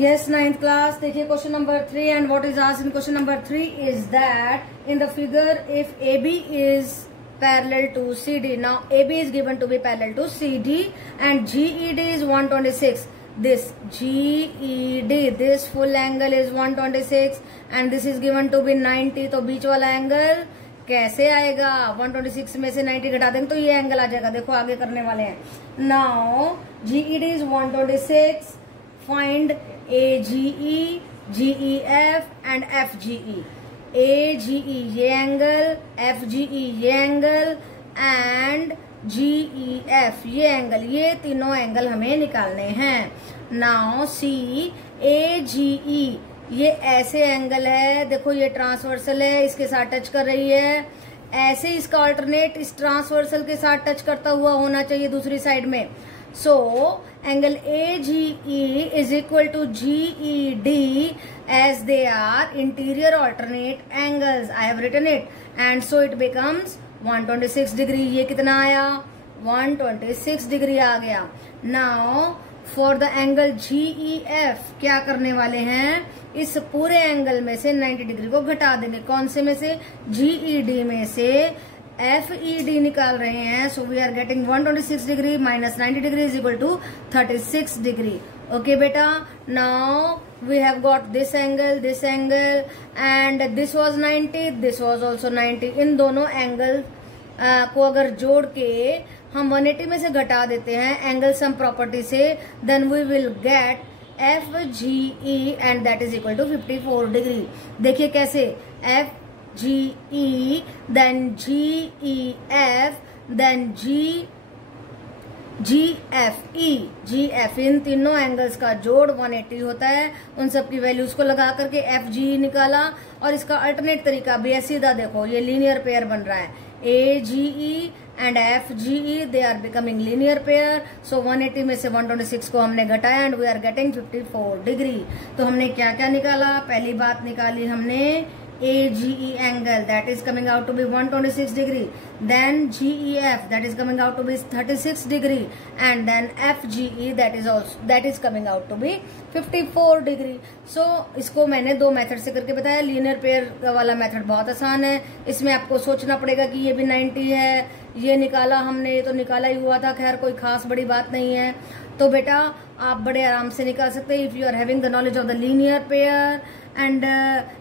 Yes, ninth class. देखिए question number 3 and what is asked in question number 3 is that in the figure if AB is parallel to CD. Now AB is given to be parallel to CD and GED is 126. This GED, this full angle is 126 and this is given to be 90. तो बीच वाला angle कैसे आएगा? 126 में से 90 घटा देंगे तो ये एंगल आ जाएगा. देखो आगे करने वाले हैं. Now GED is 126. Find AGE, GEF and FGE. AGE ये एंगल, FGE ये एंगल एंड GEF ये एंगल, ये तीनों एंगल हमें निकालने हैं. नाउ सी AGE ये ऐसे एंगल है, देखो ये ट्रांसवर्सल है, इसके साथ टच कर रही है. ऐसे इसका अल्टरनेट इस ट्रांसवर्सल के साथ टच करता हुआ होना चाहिए दूसरी साइड में. So angle AGE is equal to GED as they are interior alternate angles. I have written it and so it becomes 126 degree. ये कितना आया? 126 degree आ गया. Now for the angle GEF क्या करने वाले हैं? इस पूरे एंगल में से 90 डिग्री को घटा देंगे. कौन से में से? GED में से FED निकाल रहे हैं. So we are getting 126 degree minus 90 degree is equal to 36 degree. Okay बेटा, now we have got this angle and this was 90, this was also 90. इन दोनों एंगल को अगर जोड़ के हम 180 में से घटा देते हैं एंगल सम प्रॉपर्टी से, then we will get FGE and that is equal to 54 degree. देखिए कैसे, FGE, then GEF, then GF. इन तीनों एंगल्स का जोड़ 180 होता है. उन सब की वैल्यूज को लगा करके FGE निकाला और इसका अल्टरनेट तरीका भी है सीधा. देखो ये लीनियर पेयर बन रहा है. AGE and FGE they are becoming linear pair. So 180 में से 126 को हमने घटाया and we are getting 54 degree. तो हमने क्या क्या निकाला? पहली बात निकाली हमने AGE angle, that is coming out to be 126 degree. Then GEF, that is coming out to be 36 degree. And then FGE, that is coming out to be 54 degree. So इसको मैंने दो मेथड से करके बताया. लीनियर पेयर वाला method बहुत आसान है. इसमें आपको सोचना पड़ेगा कि ये भी 90 है, ये निकाला हमने, ये तो निकाला ही हुआ था. खैर कोई खास बड़ी बात नहीं है. तो बेटा आप बड़े आराम से निकाल सकते हैं if you are having the knowledge of the linear pair and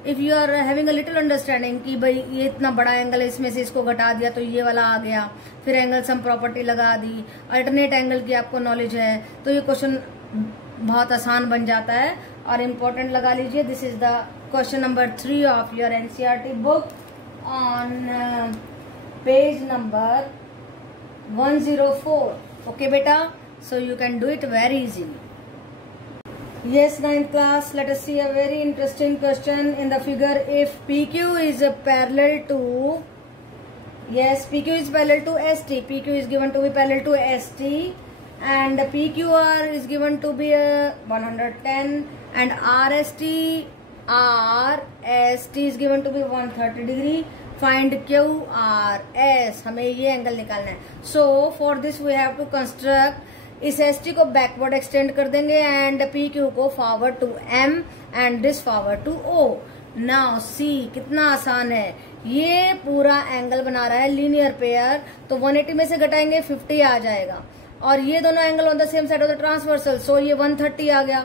if you are having a little understanding कि भाई ये इतना बड़ा एंगल है, इसमें से इसको घटा दिया तो ये वाला आ गया. फिर एंगल सम प्रॉपर्टी लगा दी, अल्टरनेट एंगल की आपको नॉलेज है, तो ये क्वेश्चन बहुत आसान बन जाता है. और इम्पोर्टेंट लगा लीजिए, this is the question number 3 of your NCERT book on page number 104. Okay बेटा, so you can do it very easily. Yes, 9th class, let us see a very interesting question in the figure. If PQ is parallel to, yes, PQ is parallel to ST, PQ is given to be parallel to ST and PQR is given to be 110 and RST is given to be 130 degree. Find QRS, हमें ये angle निकालना है. So for this we have to construct, इस ST को backward extend कर देंगे and PQ को forward to M and this forward to O. Now see कितना आसान है, ये पूरा एंगल बना रहा है लीनियर पेयर. तो 180 में से घटाएंगे 50 आ जाएगा और ये दोनों angle on the same side of the transversal. So ये 130 आ गया.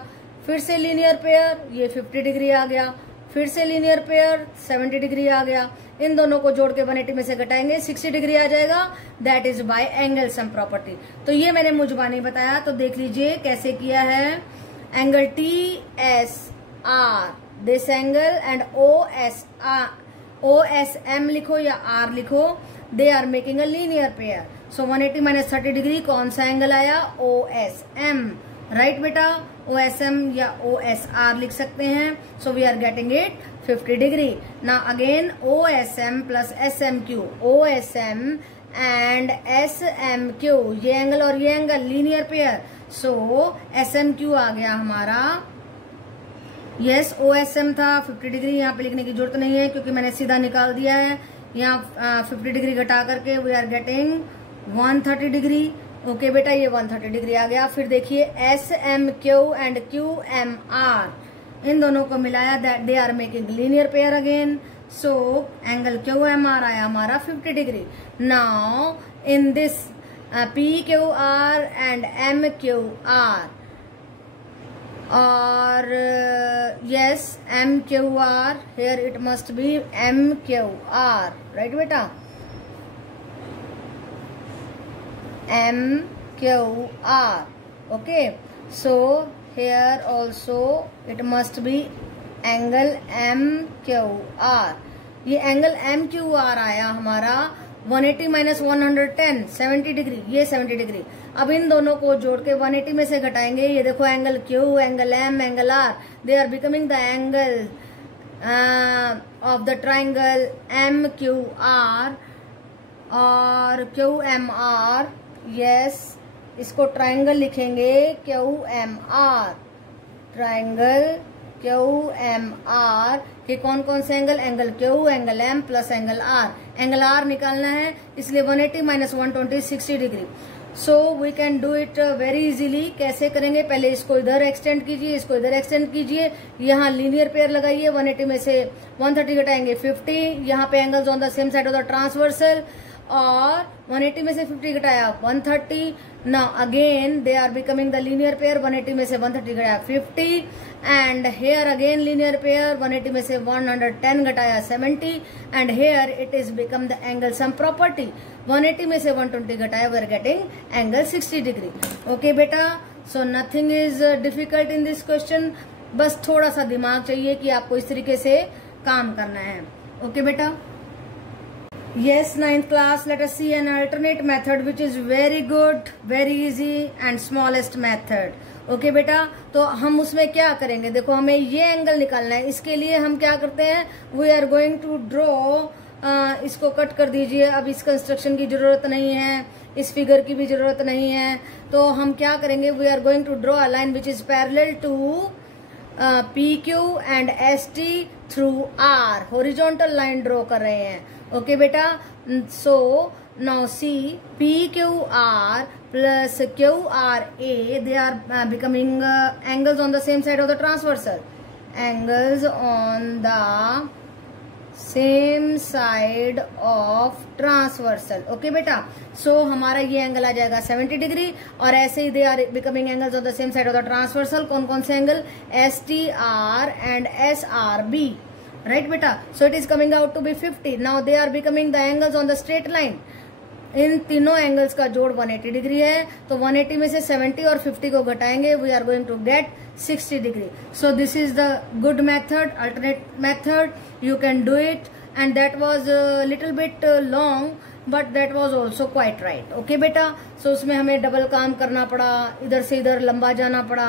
फिर से लीनियर पेयर, ये 50 डिग्री आ गया. फिर से लीनियर पेयर 70 डिग्री आ गया. इन दोनों को जोड़ के 180 में से घटाएंगे 60 डिग्री आ जाएगा. That is by angle sum property. तो ये मैंने मुझबानी बताया, तो देख लीजिए कैसे किया है. Angle TSR, this angle and OSM लिखो या R लिखो, they are making a linear pair. So 180 minus 30 degree कौन सा एंगल आया? OSM. राइट बेटा, OSM या OSR लिख सकते हैं. So we are getting it 50 degree. ना again OSM plus SMQ, OSM and SMQ, ये एंगल और ये angle linear pair. So SMQ आ गया हमारा. यस, OSM था 50 डिग्री. यहाँ पे लिखने की जरूरत नहीं है क्योंकि मैंने सीधा निकाल दिया है. यहाँ 50 डिग्री घटा करके we are getting 130 degree. Okay बेटा, ये 130 डिग्री आ गया। फिर देखिए S M Q and Q M R, इन दोनों को मिलाया, that they are making linear pair again. So angle Q M R आया हमारा 50 degree. Now in this P Q R and M Q R, और yes MQR, here it must be MQR, right beta, MQR, okay, so here also it must be angle MQR। ये angle MQR आया हमारा 180 minus 110, 70 degree, ये 70 degree. अब इन दोनों को जोड़ के 180 में से घटाएंगे, ये देखो angle Q, angle M, angle R, they are becoming the angle of the triangle MQR और QMR। यस, इसको ट्राइंगल लिखेंगे QMR, ट्राइंगल QMR के कौन कौन से angle, angle Q, angle M plus angle R। Angle R निकालना है, इसलिए 180 minus 120, 60 degree. So we can do it very easily. कैसे करेंगे, पहले इसको इधर एक्सटेंड कीजिए, इसको इधर एक्सटेंड कीजिए, यहाँ लीनियर पेयर लगाइए, 180 में से 130 घटाएंगे 50, यहाँ पे angles on the same side of the transversal, और 180 में से 50 घटाया 130। Now again they are becoming the linear pair, 180 में से 130 घटाया 50, and here again linear pair, 180 में से 110 घटाया 70, and here it is become the angle sum property, 180 में से 120 घटाया, we are getting angle 60 degree. Okay बेटा, so nothing is difficult in this question, बस थोड़ा सा दिमाग चाहिए कि आपको इस तरीके से काम करना है। ओके बेटा, yes, 9th class, let us see an alternate method which is very good, very easy and smallest method। Okay बेटा, तो हम उसमें क्या करेंगे, देखो हमें ये एंगल निकालना है। इसके लिए हम क्या करते हैं, we are going to draw, इसको कट कर दीजिए, अब इस कंस्ट्रक्शन की जरूरत नहीं है, इस फिगर की भी जरूरत नहीं है। तो हम क्या करेंगे, we are going to draw a line which is parallel to PQ and ST through R, horizontal line draw कर रहे हैं। ओके बेटा, so now see PQR plus QRA, they are becoming angles on the same side of the transversal, angles on the same side of transversal। Okay बेटा, सो हमारा ये angle आ जाएगा 70 degree, और ऐसे ही they are becoming angles on the same side of the transversal. कौन कौन से angle, STR and SRB, right बेटा, so it is coming out to be 50। Now they are becoming the angles on the straight line, इन तीनों angles का जोड़ 180 degree है, तो 180 में से 70 और 50 को घटाएंगे, we are going to get 60 degree. So this is the good method, alternate method, you can do it, and that was little bit long but that was also quite right. Okay बेटा, so उसमें हमें double काम करना पड़ा, इधर से इधर लंबा जाना पड़ा,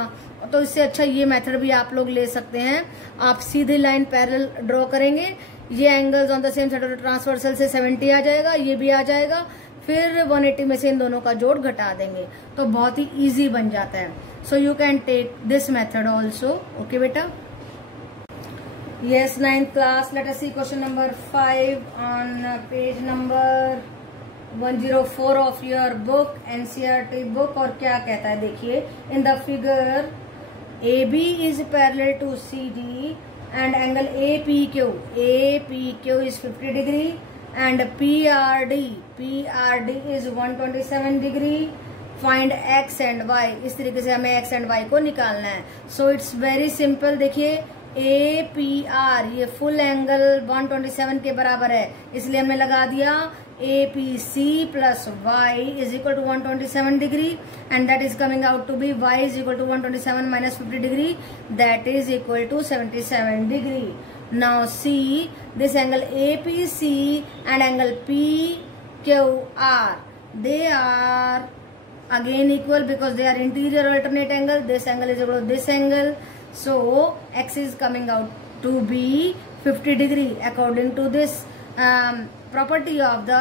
तो इससे अच्छा ये मेथड भी आप लोग ले सकते हैं। आप सीधी लाइन पैरेलल ड्रॉ करेंगे, ये angles on the same side of the transversal से 70 आ जाएगा, ये भी आ जाएगा, फिर 180 में से इन दोनों का जोड़ घटा देंगे, तो बहुत ही इजी बन जाता है। So you can take this method also. Okay बेटा, yes, 9th class, let us see question number 5 on page number 104 of your book, NCERT book। और क्या कहता है देखिए, in the figure AB is parallel to CD and angle APQ is 50 degree and PRD is 127 degree। Find X and Y, इस तरीके से हमें X and Y को निकालना है। So it's very simple। देखिए APR, ये फुल एंगल 127 के बराबर है, इसलिए हमने लगा दिया APC plus Y is equal to 127 degree, and that is coming out to be Y is equal to 127 minus 50 degree, that is equal to 77 degree. Now see this angle APC and angle PQR, they are again equal because they are interior alternate angle, this angle is equal to this angle, so X is coming out to be 50 degree according to this property of the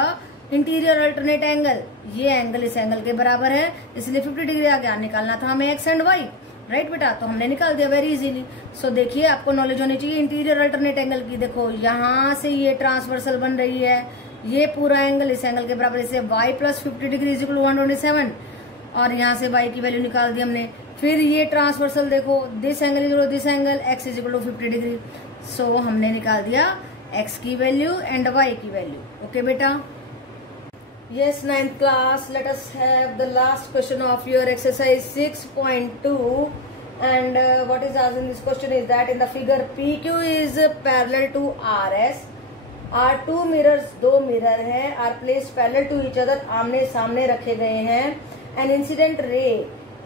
interior alternate angle. ये angle इस angle के बराबर है, इसलिए 50 degree आ गया। निकालना था हमें X एंड Y, राइट बेटा, तो हमने निकाल दिया वेरी इजीली। सो देखिए, आपको नॉलेज होनी चाहिए इंटीरियर अल्टरनेट एंगल की। देखो यहाँ से ये ट्रांसवर्सल बन रही है, ये पूरा एंगल इस एंगल के बराबर, इसे Y plus 50 degree is equal to 127। और यहाँ से y की वैल्यू निकाल दी हमने। फिर ये ट्रांसवर्सल देखो, this angle is equal to this angle, x is equal to 50 degree. So हमने निकाल दिया x की वैल्यू एंड y की वैल्यू। ओके बेटा। Yes, 9th class, let us have the last question of your exercise 6.2 and what is asked in this question is that in the figure PQ is parallel to RS, are two mirrors, दो mirror है, are placed parallel to each other, आमने सामने रखे गए हैं। an incident ray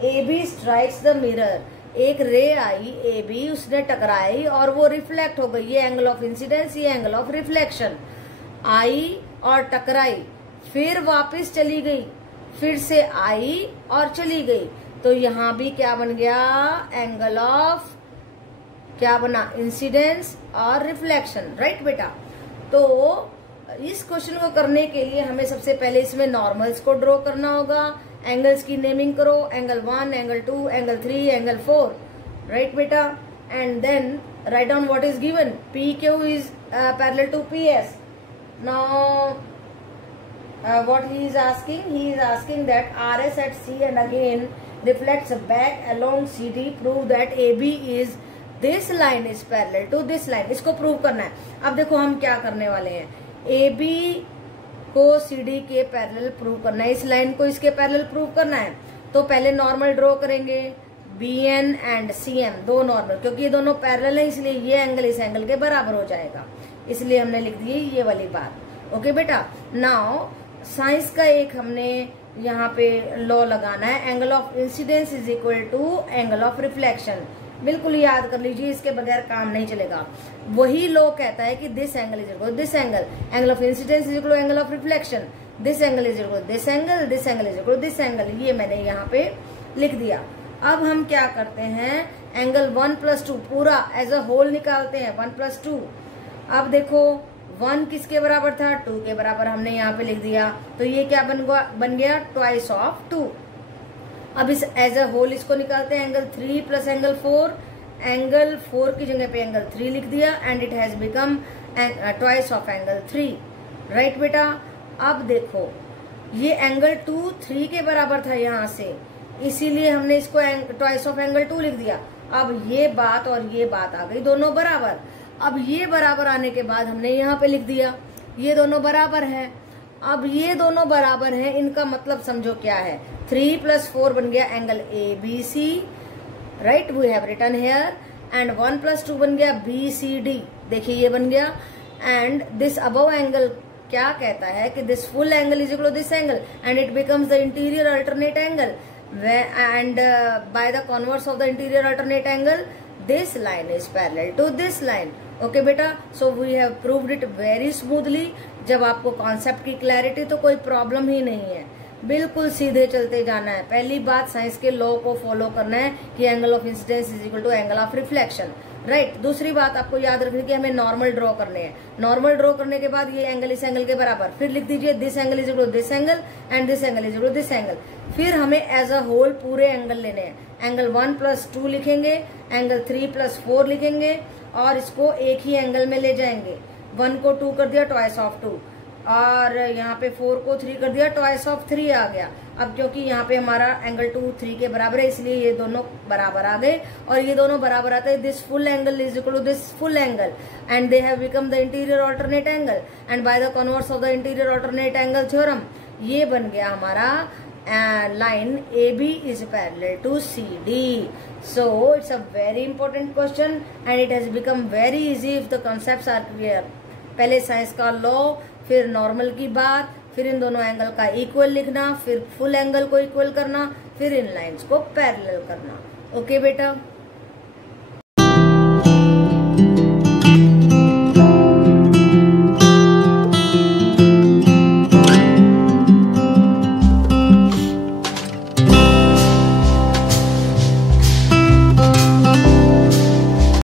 AB strikes the mirror, एक रे आई AB, उसने टकराई और वो रिफ्लेक्ट हो गई। ये एंगल ऑफ इंसिडेंस, ये एंगल ऑफ रिफ्लेक्शन। आई और टकराई, फिर वापस चली गई, फिर से आई और चली गई, तो यहां भी क्या बन गया, एंगल ऑफ क्या बना, इंसिडेंस और रिफ्लेक्शन। राइट बेटा। तो इस क्वेश्चन को करने के लिए हमें सबसे पहले इसमें नॉर्मल्स को ड्रॉ करना होगा। एंगल्स की नेमिंग करो, angle 1, angle 2, angle 3, angle 4। Right बेटा। And then write down what is given, PQ is parallel to PS। Now what he is asking that RS at C and again reflects back along CD, prove that AB is this line is parallel to this line। इसको prove करना है। अब देखो हम क्या करने वाले हैं, AB को CD के पैरेलल प्रूव करना है, इस लाइन को इसके पैरेलल प्रूव करना है। तो पहले नॉर्मल ड्रॉ करेंगे, BN एंड CM दो नॉर्मल, क्योंकि ये दोनों पैरेलल है इसलिए ये एंगल इस एंगल के बराबर हो जाएगा, इसलिए हमने लिख दी ये वाली बात। ओके बेटा। नाउ साइंस का एक हमने यहाँ पे लॉ लगाना है, angle of incidence is equal to angle of reflection. बिल्कुल याद कर लीजिए, इसके बगैर काम नहीं चलेगा। वही लॉ कहता है कि this angle is equal this angle, angle of incidence is equal angle of reflection, this angle is equal this angle, this angle is equal this angle. ये मैंने यहाँ पे लिख दिया। अब हम क्या करते हैं, एंगल 1+2 पूरा एज अ होल निकालते हैं, 1+2। अब देखो 1 किसके बराबर था, 2 के बराबर, हमने यहाँ पे लिख दिया। तो ये क्या बन गया, ट्वाइस ऑफ 2। अब इस एज अ होल इसको निकालते हैं, एंगल 3 प्लस एंगल 4, एंगल 4 की जगह पे एंगल 3 लिख दिया and it has become twice of angle 3। Right बेटा। अब देखो ये एंगल 2 3 के बराबर था यहाँ से, इसीलिए हमने इसको ट्वाइस ऑफ एंगल 2 लिख दिया। अब ये बात और ये बात आ गई दोनों बराबर। अब ये बराबर आने के बाद हमने यहाँ पे लिख दिया ये दोनों बराबर है। अब ये दोनों बराबर हैं, इनका मतलब समझो क्या है, 3 + 4 बन गया angle ABC। Right, we have written here. And 1 + 2 बन गया BCD। देखिए ये बन गया। एंड दिस अबव एंगल क्या कहता है कि this full angle is equal to this angle and it becomes the interior alternate angle and by the converse of the interior alternate angle this line is parallel to this line। Okay बेटा। So we have proved it very smoothly. जब आपको concept की clarity तो कोई problem ही नहीं है, बिल्कुल सीधे चलते जाना है। पहली बात साइंस के लॉ को फॉलो करना है कि angle of incidence is equal to angle of reflection. Right. दूसरी बात आपको याद रखनी कि हमें नॉर्मल ड्रॉ करने हैं। नॉर्मल ड्रॉ करने के बाद ये एंगल इस एंगल के बराबर, फिर लिख दीजिए this angle is equal to this angle and this angle is equal to this angle. फिर हमें एज अ होल पूरे एंगल लेने हैं। एंगल 1 + 2 लिखेंगे, एंगल 3 + 4 लिखेंगे और इसको एक ही एंगल में ले जाएंगे। 1 को 2 कर दिया, ट्वाइस ऑफ 2, और यहाँ पे 4 को 3 कर दिया, ट्वाइस ऑफ 3 आ गया। अब क्योंकि यहाँ पे हमारा एंगल 2 3 के बराबर है इसलिए ये दोनों बराबर आ गए, और ये दोनों बराबर आते हैं this full angle is equal to this full angle and they have become the interior alternate angle and by the converse of the interior alternate angle theorem ये बन गया हमारा line AB is parallel to CD। So it's a very important question and it has become very easy if the concepts are clear। पहले science का law, फिर normal की बात, फिर इन दोनों एंगल का इक्वल लिखना, फिर फुल एंगल को इक्वल करना, फिर इन लाइंस को पैरेलल करना। ओके बेटा।